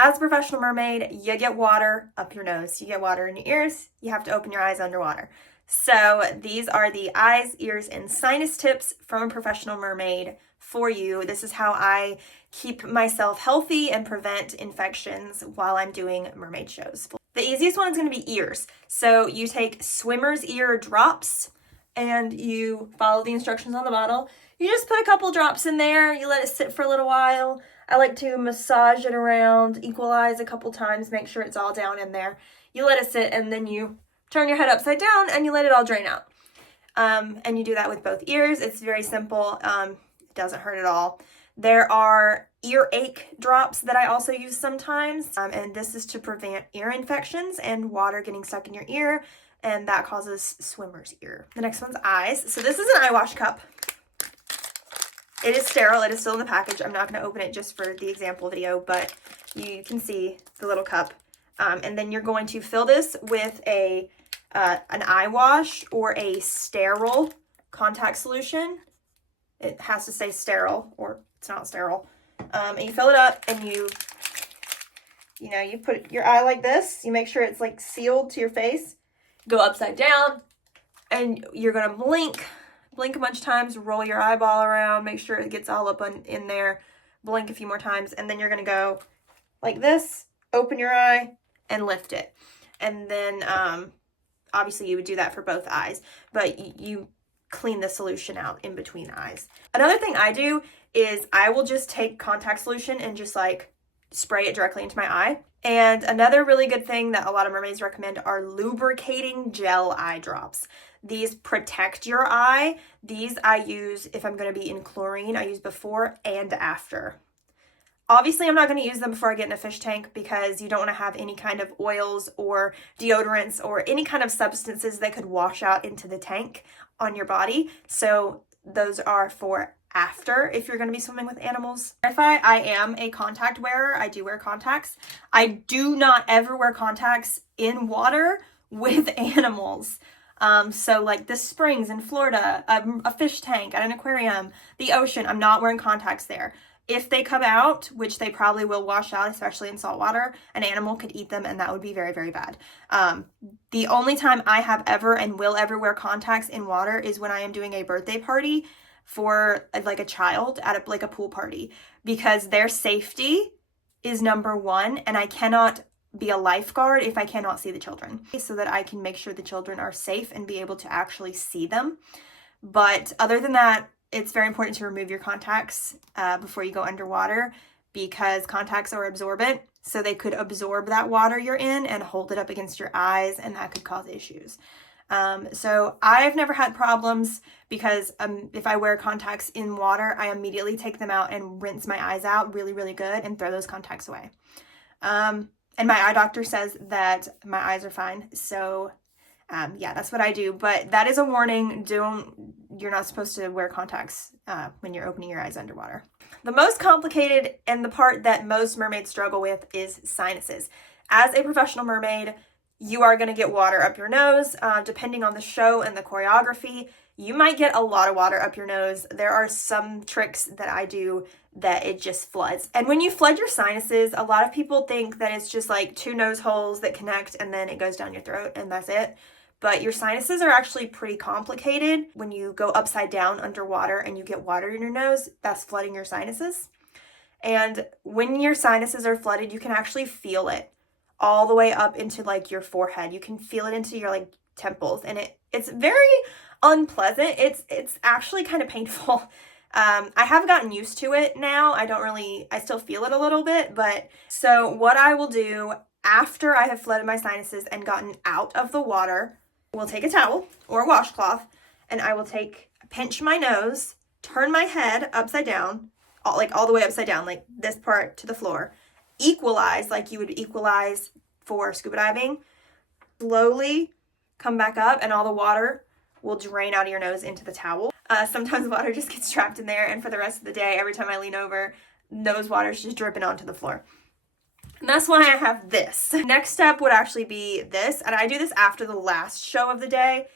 As a professional mermaid, you get water up your nose, you get water in your ears, you have to open your eyes underwater. So these are the eyes, ears, and sinus tips from a professional mermaid for you. This is how I keep myself healthy and prevent infections while I'm doing mermaid shows. The easiest one is going to be ears. So you take swimmer's ear drops and you follow the instructions on the bottle. You just put a couple drops in there, you let it sit for a little while. I like to massage it around, equalize a couple times, make sure it's all down in there. You let it sit and then you turn your head upside down and you let it all drain out. And you do that with both ears. It's very simple. It doesn't hurt at all. There are earache drops that I also use sometimes. And this is to prevent ear infections and water getting stuck in your ear. And that causes swimmer's ear. The next one's eyes. So this is an Eyewash cup. It is sterile. It is still in the package. I'm not going to open it just for the example video, but you can see the little cup. And then you're going to fill this with an Eyewash or a sterile contact solution. It has to say sterile or it's not sterile. And you fill it up and you put your eye like this. You make sure it's like sealed to your face. Go upside down and you're going to blink a bunch of times, roll your eyeball around, make sure it gets all up in there, blink a few more times, and then you're going to go like this, open your eye, and lift it. And then, obviously you would do that for both eyes, but you clean the solution out in between eyes. Another thing I do is I will just take contact solution and just like spray it directly into my eye. And another really good thing that a lot of mermaids recommend are lubricating gel eye drops. These protect your eye. These I use if I'm going to be in chlorine. I use before and after. Obviously, I'm not going to use them before I get in a fish tank because you don't want to have any kind of oils or deodorants or any kind of substances that could wash out into the tank on your body. So those are for after if you're going to be swimming with animals. If I am a contact wearer, I do wear contacts. I do not ever wear contacts in water with animals. So like the springs in Florida, a fish tank at an aquarium, the ocean, I'm not wearing contacts there. If they come out, which they probably will wash out, especially in salt water, an animal could eat them and that would be very, very bad. The only time I have ever and will ever wear contacts in water is when I am doing a birthday party for like a child at a pool party, because their safety is number one, and I cannot be a lifeguard if I cannot see the children, so that I can make sure the children are safe and be able to actually see them. But other than that, it's very important to remove your contacts before you go underwater, because contacts are absorbent, so they could absorb that water you're in and hold it up against your eyes, and that could cause issues. So I've never had problems because if I wear contacts in water, I immediately take them out and rinse my eyes out really, really good and throw those contacts away. And my eye doctor says that my eyes are fine. So yeah, that's what I do. But that is a warning. You're not supposed to wear contacts when you're opening your eyes underwater. The most complicated and the part that most mermaids struggle with is sinuses. As a professional mermaid, you are going to get water up your nose. Depending on the show and the choreography, you might get a lot of water up your nose. There are some tricks that I do that it just floods. And when you flood your sinuses, a lot of people think that it's just like two nose holes that connect and then it goes down your throat and that's it. But your sinuses are actually pretty complicated. When you go upside down underwater and you get water in your nose, that's flooding your sinuses. And when your sinuses are flooded, you can actually feel it all the way up into like your forehead. You can feel it into your like temples, and it's very unpleasant. It's actually kind of painful. I have gotten used to it now. I still feel it a little bit, but so what I will do after I have flooded my sinuses and gotten out of the water, we'll take a towel or a washcloth and I will pinch my nose, turn my head upside down, all the way upside down, like this part to the floor, equalize like you would equalize for scuba diving, slowly come back up and all the water will drain out of your nose into the towel. Sometimes water just gets trapped in there, and for the rest of the day, every time I lean over, those water's just dripping onto the floor. And that's why I have this. Next step would actually be this, and I do this after the last show of the day.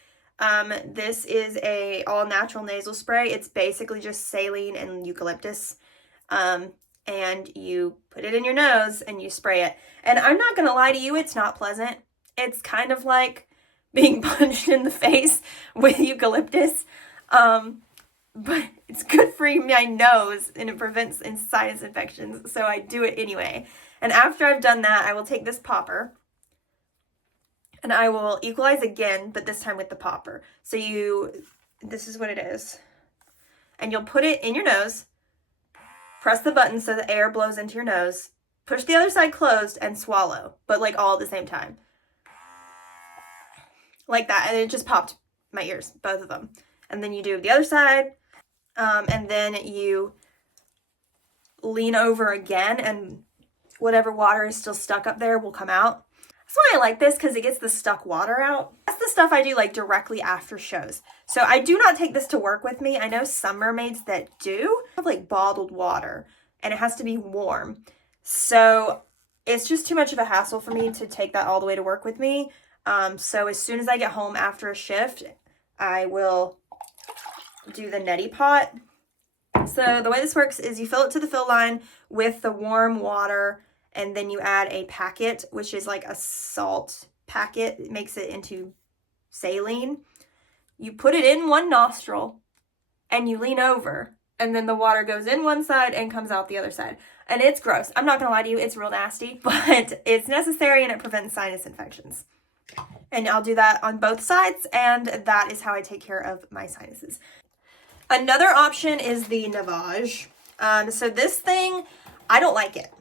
This is a all natural nasal spray. It's basically just saline and eucalyptus. And you put it in your nose and you spray it. And I'm not going to lie to you, it's not pleasant. It's kind of like being punched in the face with eucalyptus. But it's good for my nose and it prevents sinus infections. So I do it anyway. And after I've done that, I will take this popper and I will equalize again, but this time with the popper. So this is what it is. And you'll put it in your nose, press the button so the air blows into your nose, push the other side closed and swallow, but like all at the same time. Like that. And it just popped my ears, both of them. And then you do the other side. And then you lean over again and whatever water is still stuck up there will come out. That's why I like this, because it gets the stuck water out. That's the stuff I do like directly after shows. So I do not take this to work with me. I know some mermaids that do have like bottled water and it has to be warm. So it's just too much of a hassle for me to take that all the way to work with me. So as soon as I get home after a shift, I will do the neti pot. So the way this works is you fill it to the fill line with the warm water, and then you add a packet, which is like a salt packet. It makes it into saline. You put it in one nostril and you lean over, and then the water goes in one side and comes out the other side. And it's gross. I'm not gonna lie to you, it's real nasty, but it's necessary and it prevents sinus infections. And I'll do that on both sides, and that is how I take care of my sinuses. Another option is the navage. So this thing, I don't like it.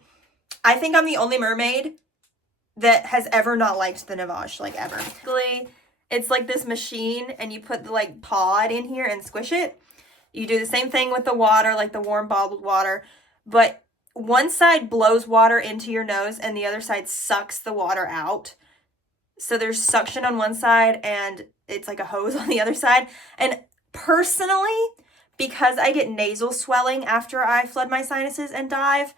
I think I'm the only mermaid that has ever not liked the navage, like ever. Basically, it's like this machine and you put the like pod in here and squish it. You do the same thing with the water, like the warm bottled water, but one side blows water into your nose and the other side sucks the water out. So there's suction on one side and it's like a hose on the other side. And personally, because I get nasal swelling after I flood my sinuses and dive,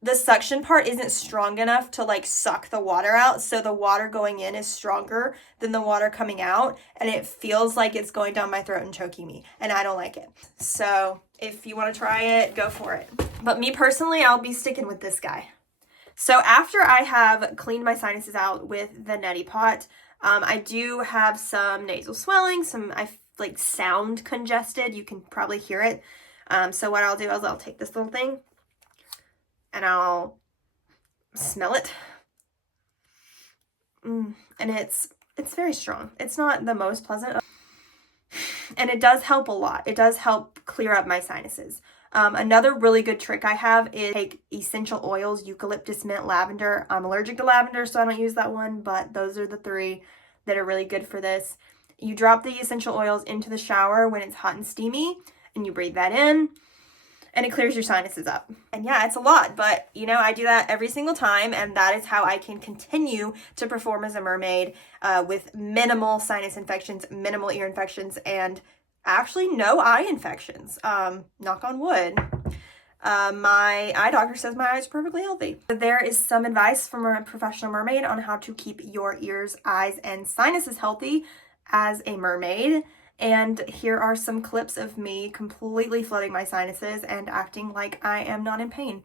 the suction part isn't strong enough to like suck the water out. So the water going in is stronger than the water coming out. And it feels like it's going down my throat and choking me. And I don't like it. So if you want to try it, go for it. But me personally, I'll be sticking with this guy. So after I have cleaned my sinuses out with the neti pot, I do have some nasal swelling, I like sound congested. You can probably hear it. So what I'll do is I'll take this little thing and I'll smell it. And it's very strong. It's not the most pleasant. And it does help a lot. It does help clear up my sinuses. Another really good trick I have is take essential oils, eucalyptus, mint, lavender. I'm allergic to lavender, so I don't use that one, but those are the three that are really good for this. You drop the essential oils into the shower when it's hot and steamy, and you breathe that in, and it clears your sinuses up. And yeah, it's a lot, but you know, I do that every single time, and that is how I can continue to perform as a mermaid with minimal sinus infections, minimal ear infections, and actually no eye infections. Knock on wood. My eye doctor says my eyes are perfectly healthy. There is some advice from a professional mermaid on how to keep your ears, eyes, and sinuses healthy as a mermaid. And here are some clips of me completely flooding my sinuses and acting like I am not in pain.